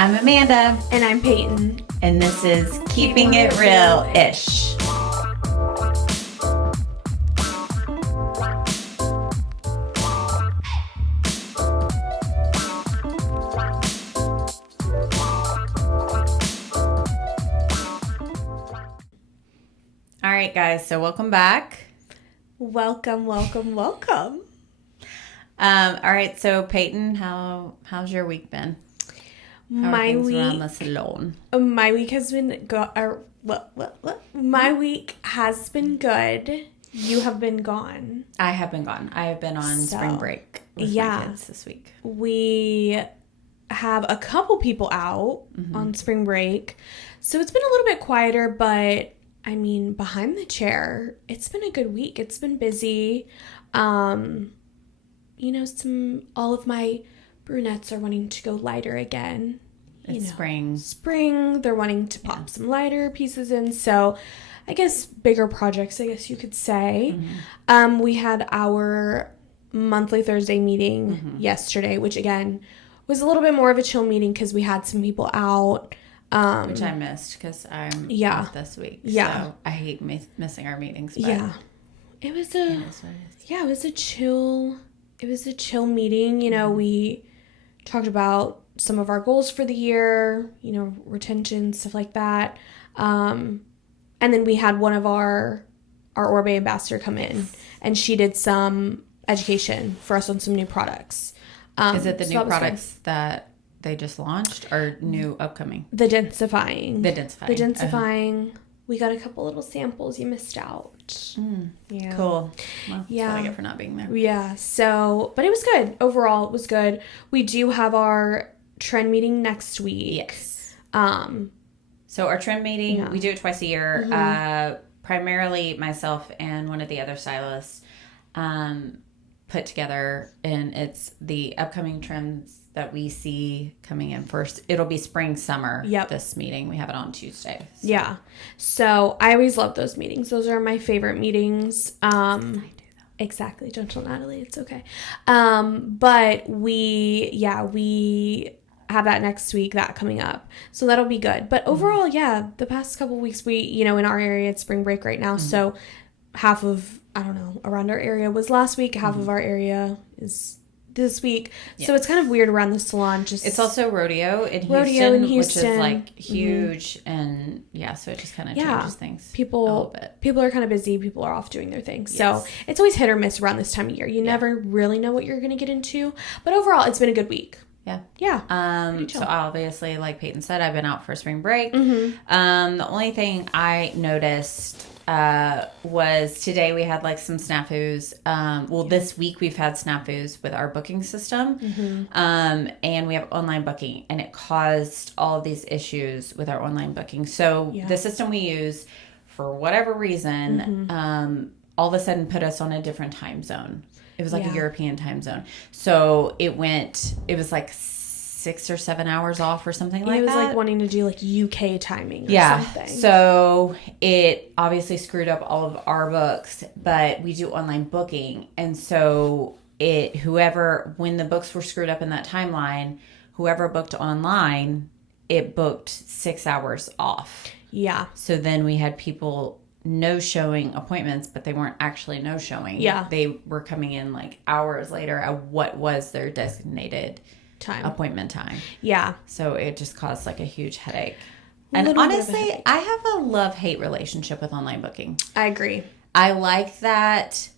I'm Amanda. And I'm Peyton. And this is Keeping It Real-ish. All right, guys. So welcome back. Welcome. All right. So Peyton, how's your week been? My week around the salon? My week has been My week has been good. You have been gone. I have been gone. I have been on spring break with my kids this week. We have a couple people out on spring break, so it's been a little bit quieter. But I mean, behind the chair, it's been a good week. It's been busy. All of my brunettes are wanting to go lighter again. It's spring. They're wanting to pop some lighter pieces in. So I guess bigger projects, I guess you could say. We had our monthly Thursday meeting yesterday, which again was a little bit more of a chill meeting because we had some people out. Which I missed because I'm off this week. Yeah. So I hate missing our meetings. But It was a chill meeting. We talked about some of our goals for the year, retention, stuff like that. And then we had one of our Oribe ambassador come in, and she did some education for us on some new products. Is it the new products that they just launched or new upcoming? The densifying. Uh-huh. We got a couple little samples. You missed out. Yeah. Cool. Well, that's what I get for not being there. Yeah. So, but it was good. Overall, it was good. We do have our trend meeting next week. Yes. So our trend meeting, we do it twice a year. Primarily myself and one of the other stylists put together, and it's the upcoming trends that we see coming in first. It'll be spring, summer. Yep. This meeting. We have it on Tuesday. So. Yeah. So I always love those meetings. Those are my favorite meetings. I do though. Exactly. Don't tell Natalie. It's okay. But we have that next week, that coming up. So that'll be good. But overall, the past couple of weeks, we, in our area, it's spring break right now. So half of, around our area was last week. Half of our area is this week. Yes. So it's kind of weird around the salon. It's also rodeo in Houston, which is like huge. And so it just kind of changes things a little bit. People are kind of busy. People are off doing their things. Yes. So it's always hit or miss around this time of year. You never really know what you're going to get into. But overall, it's been a good week. Yeah. So obviously, like Peyton said, I've been out for spring break. The only thing I noticed was today we had like some snafus. This week we've had snafus with our booking system. And we have online booking, and it caused all of these issues with our online booking. So the system we use, for whatever reason, all of a sudden put us on a different time zone. It was like a European time zone. So it was like 6 or 7 hours off or something like that. It was like wanting to do like UK timing or something. So it obviously screwed up all of our books, but we do online booking. And so when the books were screwed up in that timeline, whoever booked online, it booked 6 hours off. Yeah. So then we had people no-showing appointments, but they weren't actually no-showing. Yeah. They were coming in like hours later at what was their designated appointment time. Yeah. So it just caused like a huge headache. And honestly, I have a love-hate relationship with online booking. I agree. I like that.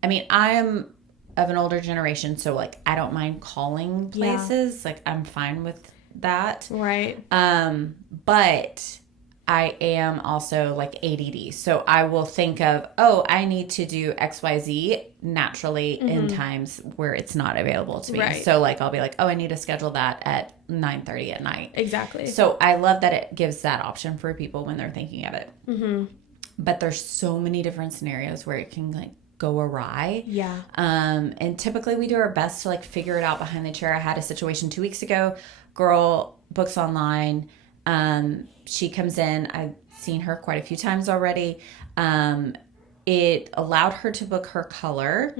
I mean, I am of an older generation, so like I don't mind calling places. Like I'm fine with that. Right. But I am also like ADD. So I will think of, I need to do XYZ naturally in times where it's not available to me. Right. So like, I'll be like, I need to schedule that at 9:30 at night. Exactly. So I love that it gives that option for people when they're thinking of it. But there's so many different scenarios where it can like go awry. Yeah. And typically we do our best to like figure it out behind the chair. I had a situation 2 weeks ago. Girl books online. She comes in. I've seen her quite a few times already. it allowed her to book her color.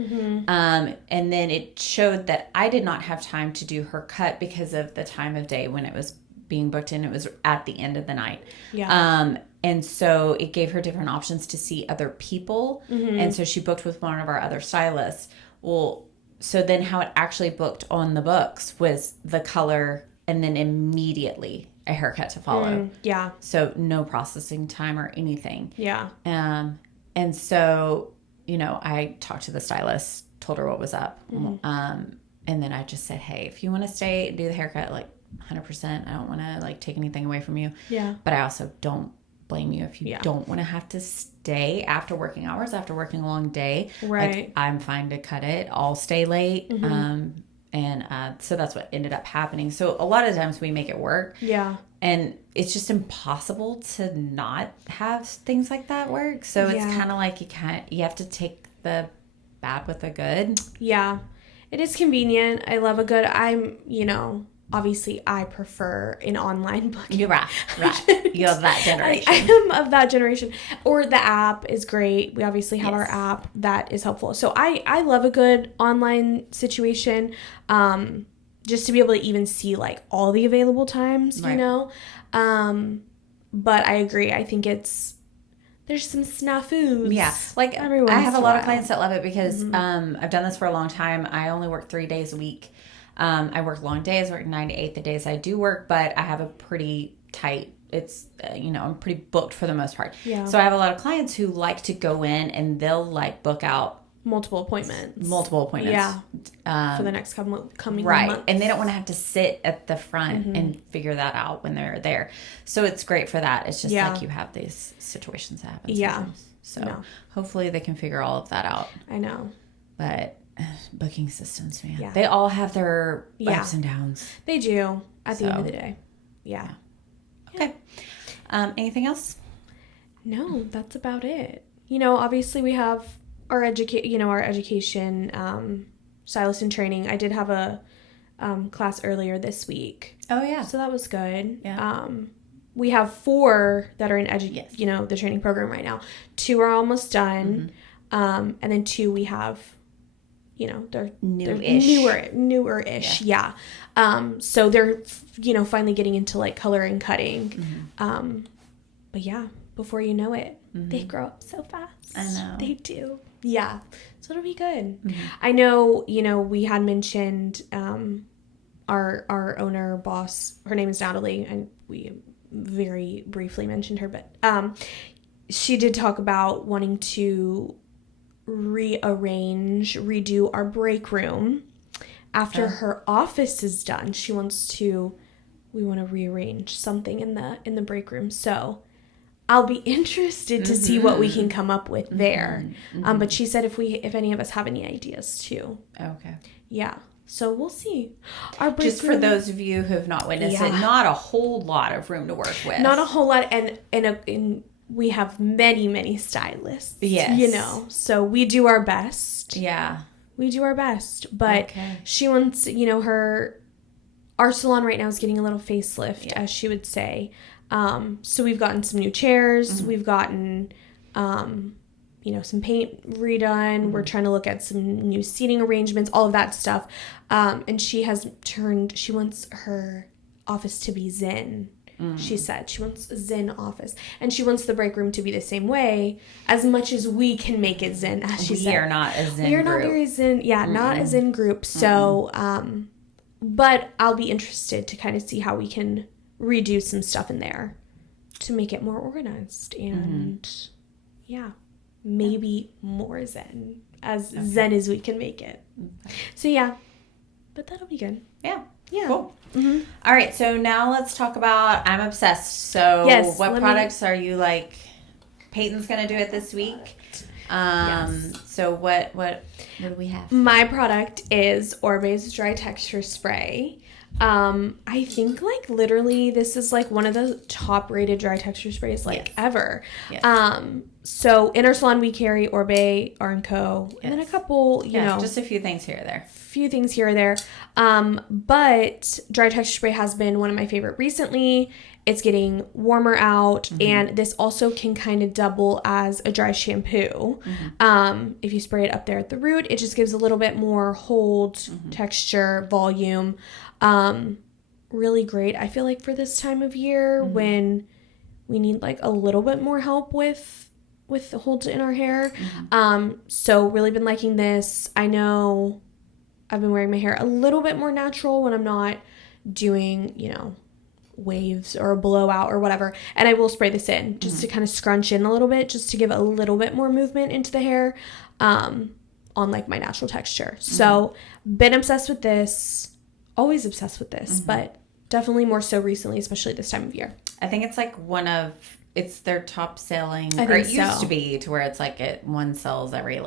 And then it showed that I did not have time to do her cut because of the time of day when it was being booked in. It was at the end of the night. Yeah. And so it gave her different options to see other people. And so she booked with one of our other stylists. Well, so then how it actually booked on the books was the color and then immediately a haircut to follow. Yeah. So no processing time or anything. Yeah. And so, you know, I talked to the stylist, told her what was up. And then I just said, hey, if you want to stay and do the haircut, like 100%, I don't want to like take anything away from you. Yeah. But I also don't blame you if you don't want to have to stay after working hours, after working a long day. Right. Like, I'm fine to cut it. I'll stay late. So that's what ended up happening. So a lot of times we make it work. Yeah. And it's just impossible to not have things like that work. So it's kind of like you have to take the bad with the good. Yeah. It is convenient. I love a good, obviously I prefer an online booking. You're right. You're of that generation. I am of that generation. Or the app is great. We obviously have our app that is helpful. So I love a good online situation. Just to be able to even see like all the available times, you know? But I agree. I think there's some snafus. Yeah. Like I have a lot of clients that love it because I've done this for a long time. I only work 3 days a week. I work long days, work 9 to 8 the days I do work, but I have a pretty tight, I'm pretty booked for the most part. Yeah. So I have a lot of clients who like to go in and they'll like book out multiple appointments. Yeah. For the next coming right. months. And they don't want to have to sit at the front and figure that out when they're there. So it's great for that. It's just like you have these situations that happen sometimes. So hopefully they can figure all of that out. I know. But booking systems, man. Yeah. They all have their ups and downs. They do at the end of the day. Yeah. Okay. Anything else? No, that's about it. Obviously we have our education stylist in training. I did have a class earlier this week. Oh yeah. So that was good. Yeah. We have 4 that are in the training program right now. 2 are almost done. And then 2 we have they're newer-ish. Yeah. So they're finally getting into like color and cutting. But yeah, before you know it, they grow up so fast. I know. They do. Yeah. So it'll be good. I know, we had mentioned our owner boss, her name is Natalie, and we very briefly mentioned her, but she did talk about wanting to redo our break room after her office is done. We want to rearrange something in the break room. So I'll be interested to see what we can come up with there. But she said if any of us have any ideas too. Okay. Yeah. So we'll see. Our break just room, for those of you who have not witnessed it, not a whole lot of room to work with. Not a whole lot, and we have many, many stylists. Yes. So we do our best. Yeah. We do our best. But she wants, our salon right now is getting a little facelift, as she would say. So we've gotten some new chairs. We've gotten, some paint redone. We're trying to look at some new seating arrangements, all of that stuff. And she wants her office to be zen. She said she wants a zen office, and she wants the break room to be the same way, as much as we can make it zen. As she said, we are not a zen group. We are not very zen. Yeah, not a zen group. So, but I'll be interested to kind of see how we can redo some stuff in there to make it more organized and maybe more zen, zen as we can make it. So yeah, but that'll be good. Yeah. Yeah. Cool. All right, so now let's talk about I'm obsessed. So what products are you like? Peyton's gonna do it this week. So what do we have? My product is Oribe's dry texture spray. I think like literally this is like one of the top rated dry texture sprays ever. Yes. So in our salon, we carry Oribe, R&Co, and then a couple, you know. Just a few things here or there. But dry texture spray has been one of my favorite recently. It's getting warmer out, and this also can kind of double as a dry shampoo. If you spray it up there at the root, it just gives a little bit more hold, texture, volume. Really great, I feel like, for this time of year when we need like a little bit more help with the holds in our hair. So really been liking this. I know I've been wearing my hair a little bit more natural when I'm not doing, you know, waves or a blowout or whatever, and I will spray this in just to kind of scrunch in a little bit, just to give a little bit more movement into the hair on like my natural texture. So been obsessed with this, always obsessed with this, but definitely more so recently, especially this time of year. I think it's like it's their top selling, or it used to be, to where it's like one sells every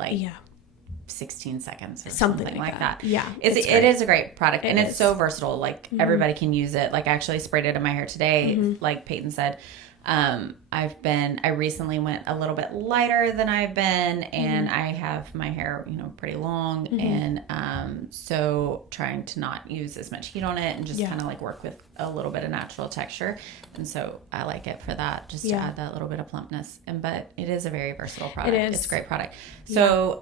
16 seconds or something like that. Yeah. It is a great product, and it's so versatile. Like everybody can use it. Like I actually sprayed it in my hair today. Like Peyton said, I recently went a little bit lighter than I've been, and I have my hair, you know, pretty long, and so trying to not use as much heat on it and just kind of like work with a little bit of natural texture. And so I like it for that, just to add that little bit of plumpness. But it is a very versatile product. It is. It's a great product. So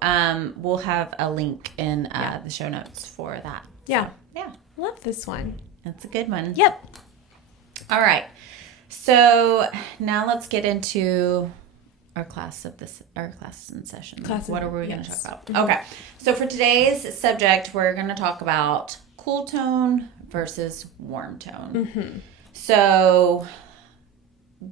we'll have a link in the show notes for that. Yeah. Yeah. Love this one. That's a good one. Yep. All right. So now let's get into our class and session. What are we going to talk about? Okay. So for today's subject, we're going to talk about cool tone versus warm tone. So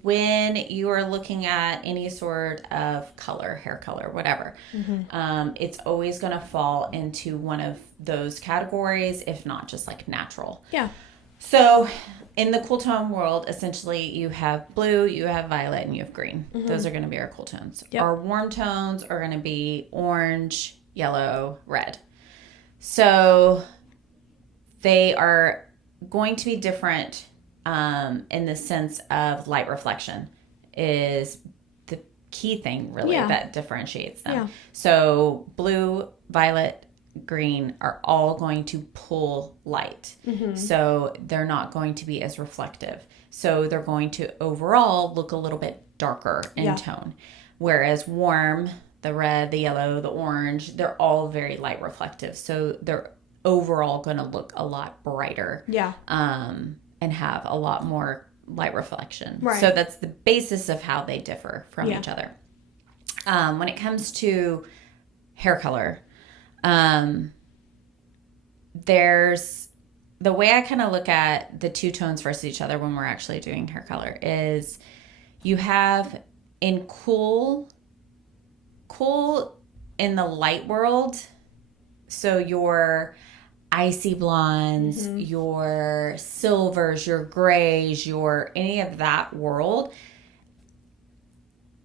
when you are looking at any sort of color, hair color, whatever, it's always going to fall into one of those categories, if not just like natural. Yeah. So in the cool tone world, essentially you have blue, you have violet, and you have green. Those are going to be our cool tones. Yep. Our warm tones are going to be orange, yellow, red. So they are going to be different in the sense of light reflection is the key thing really that differentiates them. Yeah. So blue, violet, green are all going to pull light. So they're not going to be as reflective. So they're going to overall look a little bit darker in tone. Whereas warm, the red, the yellow, the orange, they're all very light reflective. So they're overall going to look a lot brighter. Yeah. And have a lot more light reflection. Right. So that's the basis of how they differ from each other. When it comes to hair color, there's the way I kind of look at the two tones versus each other when we're actually doing hair color is you have in cool in the light world. So your icy blondes, your silvers, your grays, your any of that world,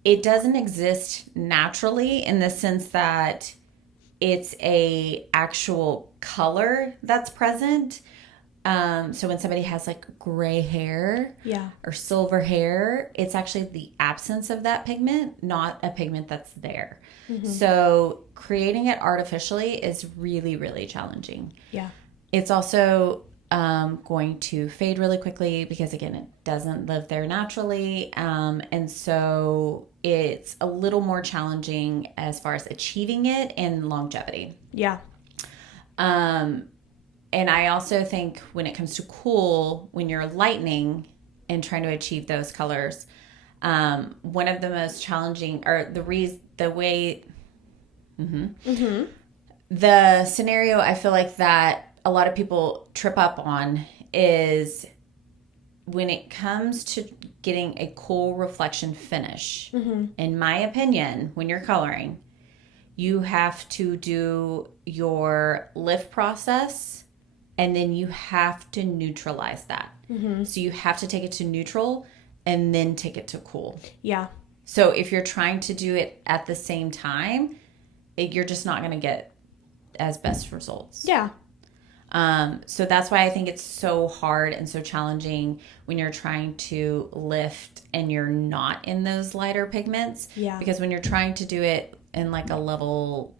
it doesn't exist naturally in the sense that it's a actual color that's present. So when somebody has like gray hair or silver hair, it's actually the absence of that pigment, not a pigment that's there. So creating it artificially is really, really challenging. Yeah. It's also going to fade really quickly because, again, it doesn't live there naturally. And so it's a little more challenging as far as achieving it and longevity. Yeah. And I also think when it comes to cool, when you're lightening and trying to achieve those colors, one of the most challenging, or the scenario I feel like that a lot of people trip up on is when it comes to getting a cool reflection finish. In my opinion, when you're coloring, you have to do your lift process and then you have to neutralize that. So you have to take it to neutral and then take it to cool. Yeah. So if you're trying to do it at the same time, you're just not going to get as best results. Yeah. So that's why I think it's so hard and so challenging when you're trying to lift and you're not in those lighter pigments. Yeah. Because when you're trying to do it in like a level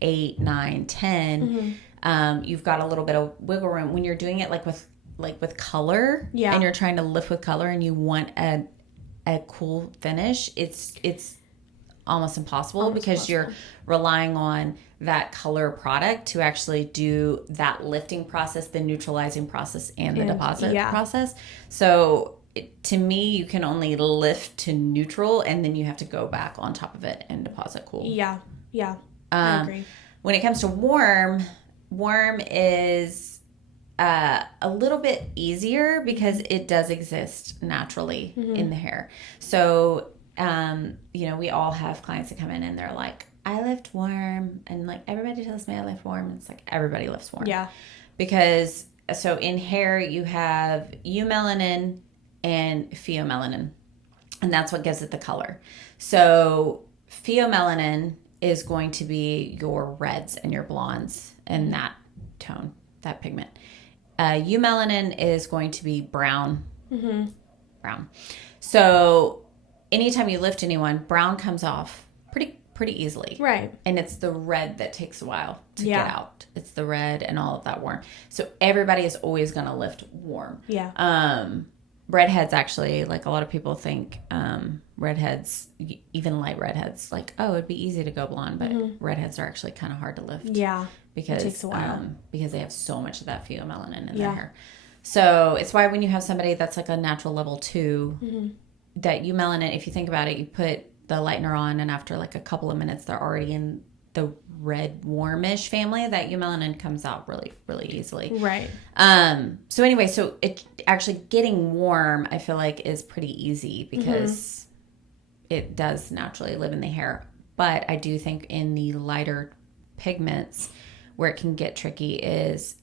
8, 9, 10, you've got a little bit of wiggle room. When you're doing it like with color, and you're trying to lift with color and you want a cool finish, it's almost impossible because you're relying on that color product to actually do that lifting process, the neutralizing process, and the deposit process. So to me, you can only lift to neutral, and then you have to go back on top of it and deposit cool. Yeah, I agree. When it comes to warm is a little bit easier because it does exist naturally in the hair. So, we all have clients that come in and they're like, I lift warm. And like, everybody tells me I lift warm. And it's like, everybody lifts warm. Yeah. Because, so in hair, you have eumelanin and pheomelanin. And that's what gives it the color. So pheomelanin is going to be your reds and your blondes and that tone, that pigment. Eumelanin is going to be brown. Brown. So anytime you lift anyone, brown comes off pretty easily. Right. And it's the red that takes a while to get out. It's the red and all of that warm. So everybody is always going to lift warm. Yeah. Redheads actually, like a lot of people think redheads, even light redheads, like, oh, it'd be easy to go blonde, but redheads are actually kind of hard to lift. Yeah. Because it takes a while. Because they have so much of that pheomelanin in their hair. So it's why when you have somebody that's like a natural level 2, that eumelanin, if you think about it, you put the lightener on, and after like a couple of minutes, they're already in the red warmish family. That eumelanin comes out really, really easily. Right. So anyway, so it actually getting warm, I feel like, is pretty easy because it does naturally live in the hair. But I do think in the lighter pigments, where it can get tricky is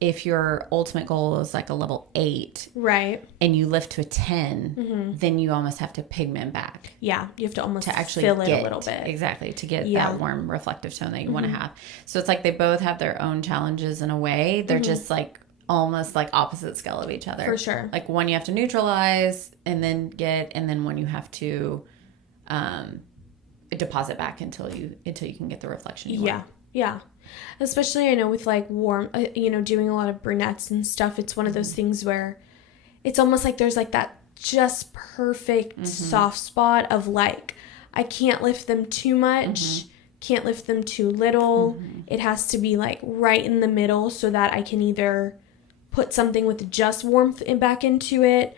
if your ultimate goal is like a level 8, right, and you lift to a 10, then you almost have to pigment back. Yeah, you have to almost to actually fill it a little bit. Exactly, to get that warm reflective tone that you want to have. So it's like they both have their own challenges in a way. They're just like almost like opposite scale of each other. For sure. Like one you have to neutralize and then one you have to deposit back until you can get the reflection you want. Yeah. Especially, I know with like warm, doing a lot of brunettes and stuff, it's one of those things where it's almost like there's like that just perfect soft spot of like, I can't lift them too much, can't lift them too little. It has to be like right in the middle so that I can either put something with just warmth back into it,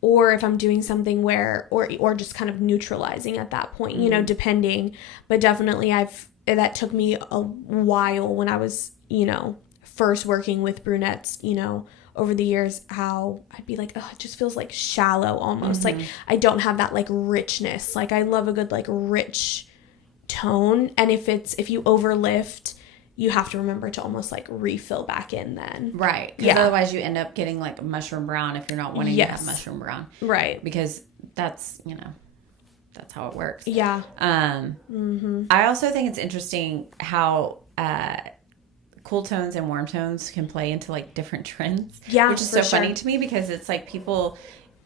or if I'm doing something where, or just kind of neutralizing at that point, depending. But definitely that took me a while when I was, first working with brunettes, over the years, how I'd be like, oh, it just feels like shallow almost. Like I don't have that like richness. Like I love a good like rich tone. And if you overlift, you have to remember to almost like refill back in then. Right. Because otherwise you end up getting like mushroom brown if you're not wanting to have mushroom brown. Right. Because that's, that's how it works. Yeah. I also think it's interesting how cool tones and warm tones can play into like different trends. Yeah. Which is so funny to me because it's like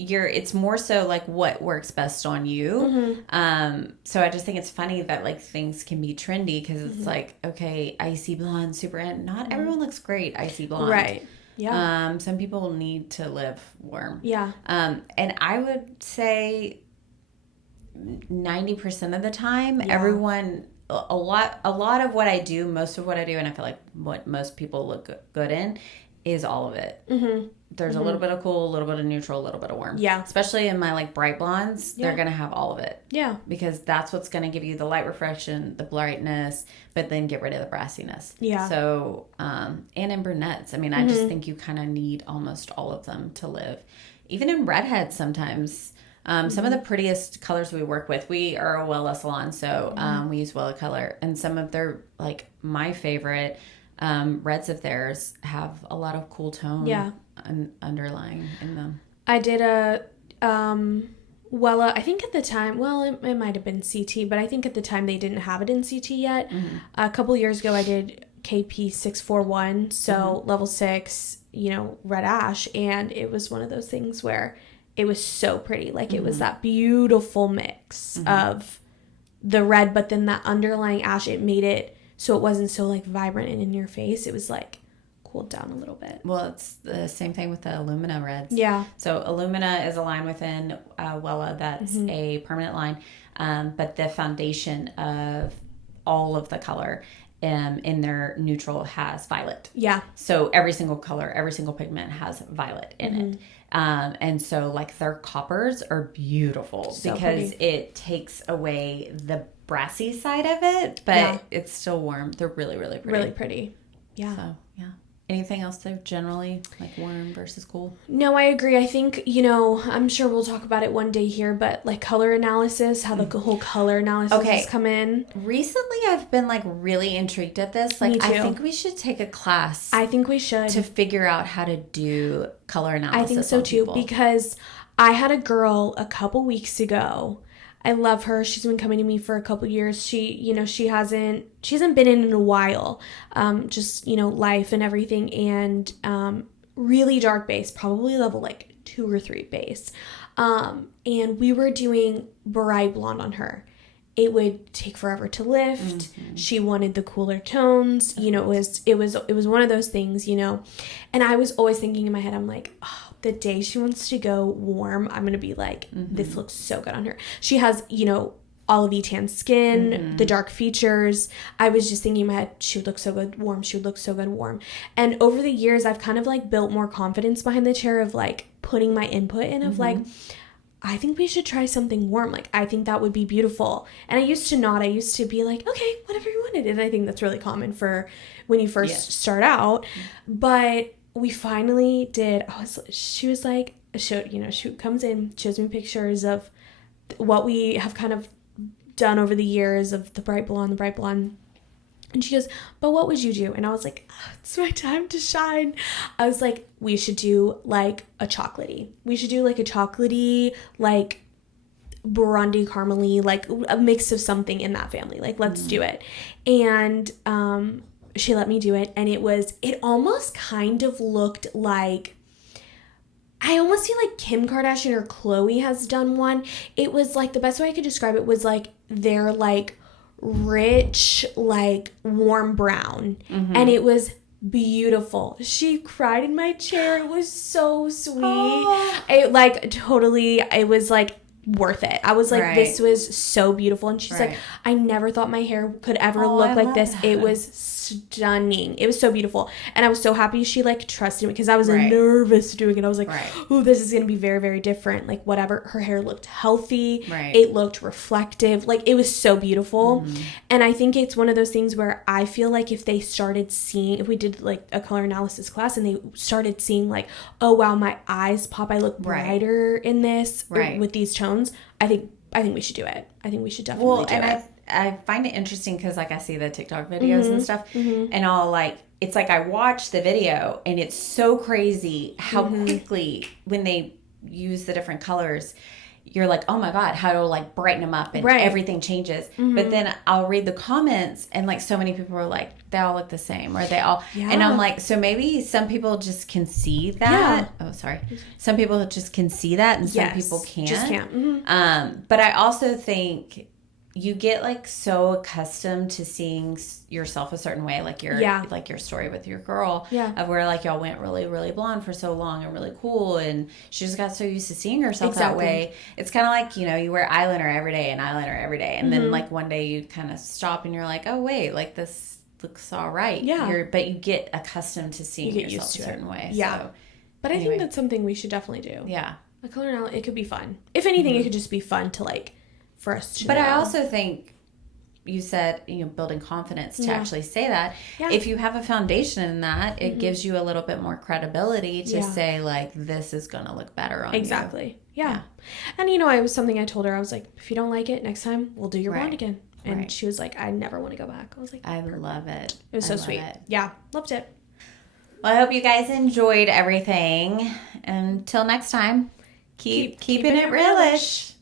it's more so like what works best on you. So I just think it's funny that like things can be trendy because it's like, okay, icy blonde, super in. Not everyone looks great icy blonde. Right. Yeah. Some people need to live warm. Yeah. And I would say 90% of the time, everyone, a lot of what I do, most of what I do, and I feel like what most people look good in is all of it. There's a little bit of cool, a little bit of neutral, a little bit of warm. Yeah. Especially in my like bright blondes, they're going to have all of it. Yeah. Because that's what's going to give you the light reflection, the brightness, but then get rid of the brassiness. Yeah. So, and in brunettes, I mean, I just think you kind of need almost all of them to live. Even in redheads sometimes. Some of the prettiest colors we work with, we are a Wella salon, so we use Wella color. And some of their, like my favorite reds of theirs have a lot of cool tone underlying in them. I did Wella, I think at the time, well, it might have been CT, but I think at the time they didn't have it in CT yet. Mm-hmm. A couple years ago, I did KP 641, so level 6, red ash, and it was one of those things where it was so pretty. Like, it was that beautiful mix of the red, but then that underlying ash, it made it so it wasn't so, like, vibrant and in your face. It was, like, cooled down a little bit. Well, it's the same thing with the Illumina reds. Yeah. So Illumina is a line within Wella that's a permanent line, but the foundation of all of the color in their neutral has violet. Yeah. So every single color, every single pigment has violet in it. And so, like, their coppers are beautiful because it takes away the brassy side of it, but it's still warm. They're really, really pretty. Really pretty. Yeah. So, yeah. Anything else though, generally, like warm versus cool? No, I agree. I think, I'm sure we'll talk about it one day here, but like color analysis, how the whole color analysis has come in. Recently, I've been like really intrigued at this. Like, I think we should take a class. I think we should. To figure out how to do color analysis. I think so too, because I had a girl a couple weeks ago. I love her. She's been coming to me for a couple years. She hasn't been in a while. Just, life and everything. And really dark base, probably level like 2 or 3 base. And we were doing bright blonde on her. It would take forever to lift. She wanted the cooler tones. It was one of those things, And I was always thinking in my head, I'm like, oh, the day she wants to go warm, I'm going to be like, this looks so good on her. She has, olive tan skin, the dark features. I was just thinking in my head, she would look so good warm. She would look so good warm. And over the years, I've kind of like built more confidence behind the chair of like putting my input in of like, I think we should try something warm. Like, I think that would be beautiful. And I used to not. I used to be like, okay, whatever you wanted. And I think that's really common for when you first start out. But we finally did. She was like, she comes in, shows me pictures of what we have kind of done over the years of the bright blonde. And she goes, but what would you do? And I was like, oh, it's my time to shine. I was like, we should do like a chocolatey. We should do like a chocolatey, like brandy caramely, like a mix of something in that family. Like, let's do it. And she let me do it. And it almost kind of looked like, I almost feel like Kim Kardashian or Khloe has done one. It was like, the best way I could describe it was like, they're like rich, like warm brown. And it was beautiful. She cried in my chair. It was so sweet. It like totally, it was like worth it. I was like, this was so beautiful. And she's like, I never thought my hair could ever look like this. That. It was stunning. It was so beautiful. And I was so happy she like trusted me because I was nervous doing it. I was like, oh, this is going to be very, very different. Like whatever. Her hair looked healthy. It looked reflective. Like it was so beautiful. And I think it's one of those things where I feel like if they started seeing, if we did like a color analysis class and they started seeing like, oh wow, my eyes pop. I look brighter in this with these tones. I think we should do it. I think we should definitely do it. I find it interesting because, like, I see the TikTok videos and stuff, and I'll, like, it's like I watch the video, and it's so crazy how quickly, when they use the different colors, you're like, oh, my God, how to, like, brighten them up, and everything changes. But then I'll read the comments, and, like, so many people are like, they all look the same, or they all, and I'm like, so maybe some people just can see that. Oh, sorry. Some people just can see that, and some people can't. Just can't. But I also think you get like so accustomed to seeing yourself a certain way, like your story with your girl, of where like y'all went really, really blonde for so long and really cool, and she just got so used to seeing herself that way. It's kind of like, you wear eyeliner every day, and then like one day you kind of stop and you're like, oh wait, like this looks all right. But you get accustomed to seeing yourself a certain way. So, but I think that's something we should definitely do. A color analysis, it could be fun. If anything, it could just be fun to like for us to know. I also think you said, building confidence to actually say that. If you have a foundation in that, it gives you a little bit more credibility to say, like, this is going to look better on you. Exactly. Yeah. And, it was something I told her. I was like, if you don't like it, next time we'll do your blonde again. And she was like, I never want to go back. I was like, I love it. It was so sweet. Yeah. Loved it. Well, I hope you guys enjoyed everything. Until next time, keep keeping it realish.